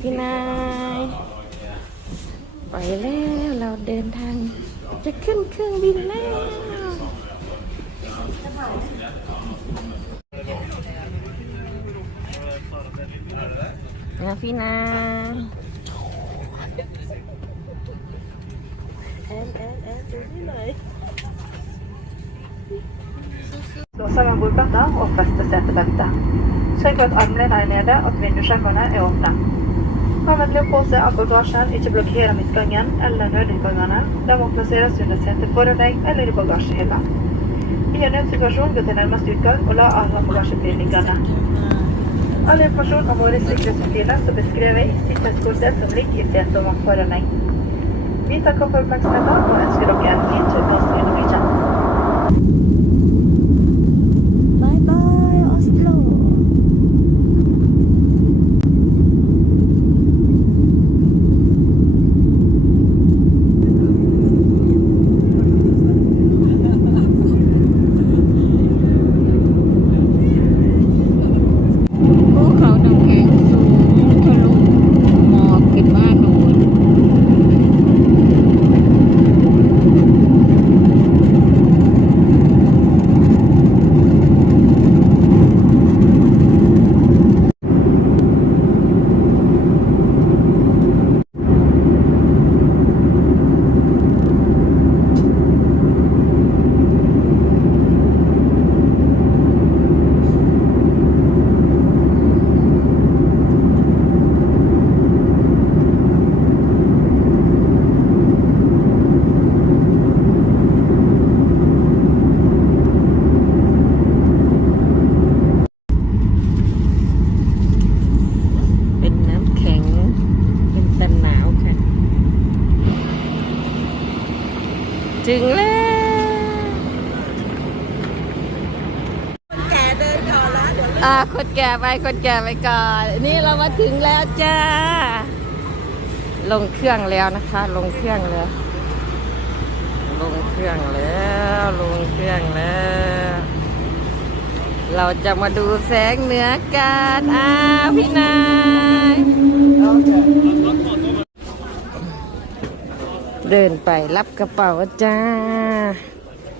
พี่นายไปแล้วเราเดินทาง จะขึ้นเครื่องบินแล้วนะพี่นาแอนแอนแอนดูที่ไหน Låsa ombordplatta og feste setebeltet. Sørg for at armlenene er nede at vindusskjermene er åpne. Ha vennlig på seg at bagasjen ikke blokkerer midtgangen eller nødutgangene. De må plasseres under setet foran deg eller i bagasjehylla. I en nødsituasjon gå til nærmeste utgang og la all bagasje bli liggende. All informasjon om våre sikkerhetsrutiner som beskrevet i sikkerhetskortet som ligger i setet foran deg. Vi takker for oppmerksomheten og ønsker dere en fin ถึงแล้วอ่าคนแก่ไปคนแก่ไปก่อน นี่เรามาถึงแล้วจ้า ลงเครื่องแล้วนะคะ ลงเครื่องแล้ว ลงเครื่องแล้ว ลงเครื่องแล้ว เราจะมาดูแสงเหนือกัน อ้าวพี่นาย เดินไปรับกระเป๋าจ้า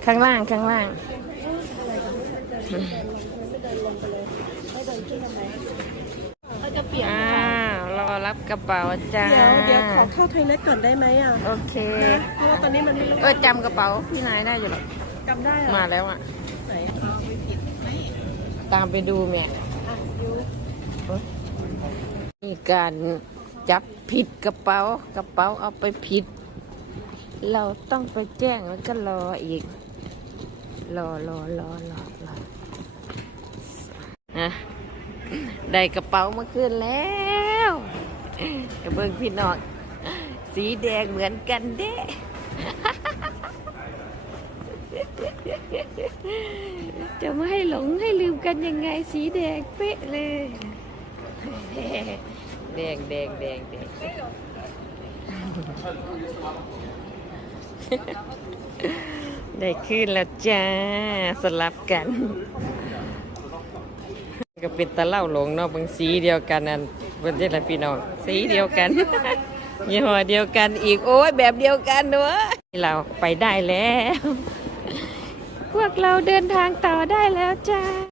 ข้างล่างข้างล่าง อ้าว รอรับกระเป๋าจ้า เดี๋ยวเดี๋ยวขอเข้าไทยเน็ตก่อนได้ไหมอะโอเคเพราะว่าตอนนี้มันไม่รู้เออจำกระเป๋าพี่นายได้อยู่หรอกจำได้เหรอมาแล้วอะ ไหนตามไปดูแม่มีการจับผิดกระเป๋ากระเป๋าเอาไปผิด เราต้องไปแจ้งแล้วก็รออีก รอรอรอรอรออะได้กระเป๋ามาคืนแล้วกระเบื้องพี่น้องสีแดงเหมือนกันเด้ จะไม่ให้หลงให้ลืมกันยังไงสีแดงเป๊ะเลย แดงแดงแดงแดง ได้ขึ้นแล้วจ้า สลับกัน ก็เป็นตะเล่าหลงเนาะบางสีเดียวกันนั่นเป็นยังไงพี่น้องสีเดียวกันยี่ห้อเดียวกันอีกโอ้ยแบบเดียวกันเนอะเราไปได้แล้ว พวกเราเดินทางต่อได้แล้วจ้า